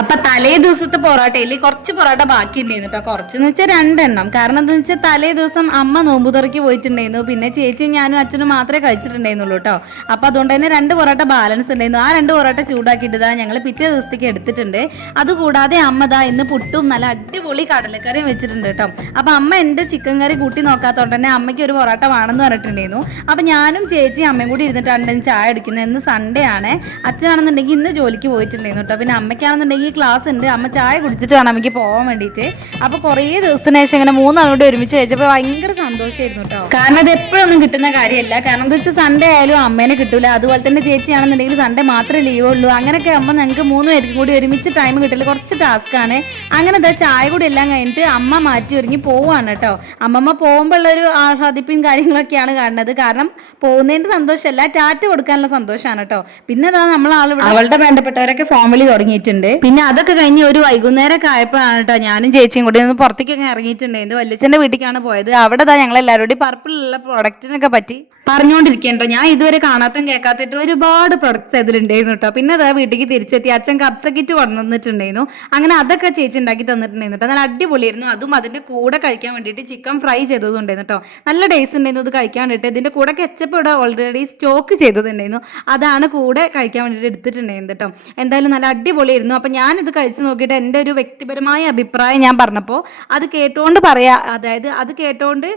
അപ്പൊ തലേ ദിവസത്തെ പൊറോട്ടയിൽ കുറച്ച് പൊറോട്ട ബാക്കി ഉണ്ടായിരുന്നു കേട്ടോ. കുറച്ചെന്ന് വെച്ചാൽ 2 എണ്ണം. കാരണം എന്താ വെച്ചാൽ തലേ ദിവസം അമ്മ നോമ്പുതുറയ്ക്ക് പോയിട്ടുണ്ടായിരുന്നു, പിന്നെ ചേച്ചിയും ഞാനും അച്ഛനും മാത്രമേ കഴിച്ചിട്ടുണ്ടായിരുന്നുള്ളൂ കേട്ടോ. അപ്പൊ അതുകൊണ്ട് തന്നെ 2 പൊറോട്ട ബാലൻസ് ഉണ്ടായിരുന്നു. ആ 2 പൊറോട്ട ചൂടാക്കിയിട്ട് ഞങ്ങൾ പിറ്റേ ദിവസത്തേക്ക് എടുത്തിട്ടുണ്ട്. അതുകൂടാതെ അമ്മ ഇന്ന് പുട്ടും നല്ല അടിപൊളി കടലക്കറിയും വെച്ചിട്ടുണ്ട് കേട്ടോ. അപ്പൊ അമ്മ എന്റെ ചിക്കൻ കറി കൂട്ടി നോക്കാത്തോണ്ട് തന്നെ അമ്മയ്ക്ക് ഒരു പൊറോട്ട വേണമെന്ന് പറഞ്ഞിട്ടുണ്ടായിരുന്നു. അപ്പൊ ഞാനും ചേച്ചിയും അമ്മയും കൂടി ഇരുന്നിട്ടാണ് ചായ അടിക്കുന്നത്. ഇന്ന് സൺഡേ ആണ്. അച്ഛനാണെന്നുണ്ടെങ്കിൽ ഇന്ന് ജോലിക്ക് പോയിട്ടുണ്ടായിരുന്നു കേട്ടോ. പിന്നെ അമ്മയ്ക്കാണെന്നുണ്ടെങ്കിൽ ക്ലാസ് ഉണ്ട്. അമ്മ ചായ കുടിച്ചിട്ട് വേണം അമ്മയ്ക്ക് പോകാൻ വേണ്ടിയിട്ട്. അപ്പൊ കുറേ ദിവസത്തിന് ശേഷം ഇങ്ങനെ 3 ആളോട് ഒരുമിച്ച് കഴിച്ചപ്പോൾ ഭയങ്കര സന്തോഷമായിരുന്നു കേട്ടോ. കാരണം അത് എപ്പോഴൊന്നും കിട്ടുന്ന കാര്യമല്ല. കാരണം എന്താ വെച്ചാൽ സൺഡേ ആയാലും അമ്മേനെ കിട്ടൂല. അതുപോലെ തന്നെ ചേച്ചിയാണെന്നുണ്ടെങ്കിൽ സൺഡേ മാത്രമേ ലീവ് ഉള്ളൂ. അങ്ങനെയൊക്കെ ആകുമ്പോൾ ഞങ്ങൾക്ക് 3 പേർക്കും കൂടി ഒരുമിച്ച് ടൈം കിട്ടില്ല, കുറച്ച് ടാസ്ക്കാണ്. അങ്ങനെ എന്താ ചായ കൂടി എല്ലാം കഴിഞ്ഞിട്ട് അമ്മ മാറ്റി ഒരുങ്ങി പോവാണ് കേട്ടോ. അമ്മമ്മ പോകുമ്പോൾ ഉള്ളൊരു ആഹ്ലാദിപ്പും കാര്യങ്ങളൊക്കെയാണ് കാണുന്നത്. കാരണം പോകുന്നതിന്റെ സന്തോഷമല്ല, ടാറ്റ് കൊടുക്കാനുള്ള സന്തോഷമാണ് കേട്ടോ. പിന്നെ അതാ നമ്മളാളിവിടെ അവളുടെ വേണ്ടപ്പെട്ടവരൊക്കെ ഫോൺ വിളി തുടങ്ങിയിട്ടുണ്ട്. പിന്നെ അതൊക്കെ കഴിഞ്ഞ് ഒരു വൈകുന്നേരമൊക്കെ ആയപ്പോഴാണ് കേട്ടോ ഞാനും ചേച്ചിയും കൂടി ഒന്ന് പുറത്തേക്കൊക്കെ ഇറങ്ങിയിട്ടുണ്ടായിരുന്നു. വല്യച്ഛൻ്റെ വീട്ടിലേക്കാണ് പോയത്. അവിടെ ഞങ്ങൾ എല്ലാവരോടും പർപ്പിളുള്ള പ്രൊഡക്റ്റിനൊക്കെ പറ്റി പറഞ്ഞുകൊണ്ടിരിക്കേണ്ടോ. ഞാൻ ഇതുവരെ കാണാത്തും കേൾക്കാത്തിട്ട് ഒരുപാട് പ്രൊഡക്ട്സ് ഇതിലുണ്ടായിരുന്നു കേട്ടോ. പിന്നെ അതാ വീട്ടിലേക്ക് തിരിച്ചെത്തി അച്ഛൻ കപ്സ കിറ്റ് കൊണ്ടുവന്നിട്ടുണ്ടായിരുന്നു. അങ്ങനെ അതൊക്കെ ചേച്ചി ഉണ്ടാക്കി തന്നിട്ടുണ്ടായിരുന്നു കേട്ടോ. നല്ല അടിപൊളിയായിരുന്നു. അതും അതിന്റെ കൂടെ കഴിക്കാൻ വേണ്ടിയിട്ട് ചിക്കൻ ഫ്രൈ ചെയ്തതുണ്ടായിരുന്നു കേട്ടോ. നല്ല ടേസ്റ്റ് ഉണ്ടായിരുന്നു അത് കഴിക്കാൻ വേണ്ടിയിട്ട്. ഇതിന്റെ കൂടെ കെച്ചപ്പ് ഇവിടെ ഓൾറെഡി സ്റ്റോക്ക് ചെയ്തതുണ്ടായിരുന്നു. അതാണ് കൂടെ കഴിക്കാൻ വേണ്ടിയിട്ട് എടുത്തിട്ടുണ്ടായിരുന്നു കേട്ടോ. എന്തായാലും നല്ല അടിപൊളിയായിരുന്നു. അപ്പൊ ഞാനിത് കഴിച്ചു നോക്കിയിട്ട് എൻ്റെ ഒരു വ്യക്തിപരമായ അഭിപ്രായം ഞാൻ പറഞ്ഞപ്പോൾ അത് കേട്ടോണ്ട് പറയാ, അതായത് അത് കേട്ടോണ്ട്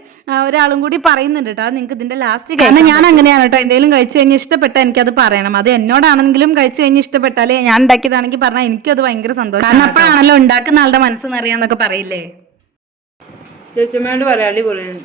ഒരാളും കൂടി പറയുന്നുണ്ട് കേട്ടോ. അത് നിങ്ങൾക്ക് ഇതിന്റെ ലാസ്റ്റ് കാരണം ഞാൻ അങ്ങനെയാണ് കേട്ടോ. എന്തെങ്കിലും കഴിച്ചു കഴിഞ്ഞാൽ ഇഷ്ടപ്പെട്ടാൽ എനിക്കത് പറയണം. അത് എന്നോടാണെങ്കിലും കഴിച്ചു കഴിഞ്ഞ് ഇഷ്ടപ്പെട്ടാലേ ഞാൻ ഉണ്ടാക്കിയതാണെങ്കിൽ പറഞ്ഞാൽ എനിക്കും അത് ഭയങ്കര സന്തോഷം. കാരണം അപ്പോഴാണല്ലോ ഉണ്ടാക്കുന്ന ആളുടെ മനസ്സ് നിറയാന്നൊക്കെ പറയില്ലേ. ചേച്ചിമാരോട് പറയാം, അടിപൊളിയാണ്.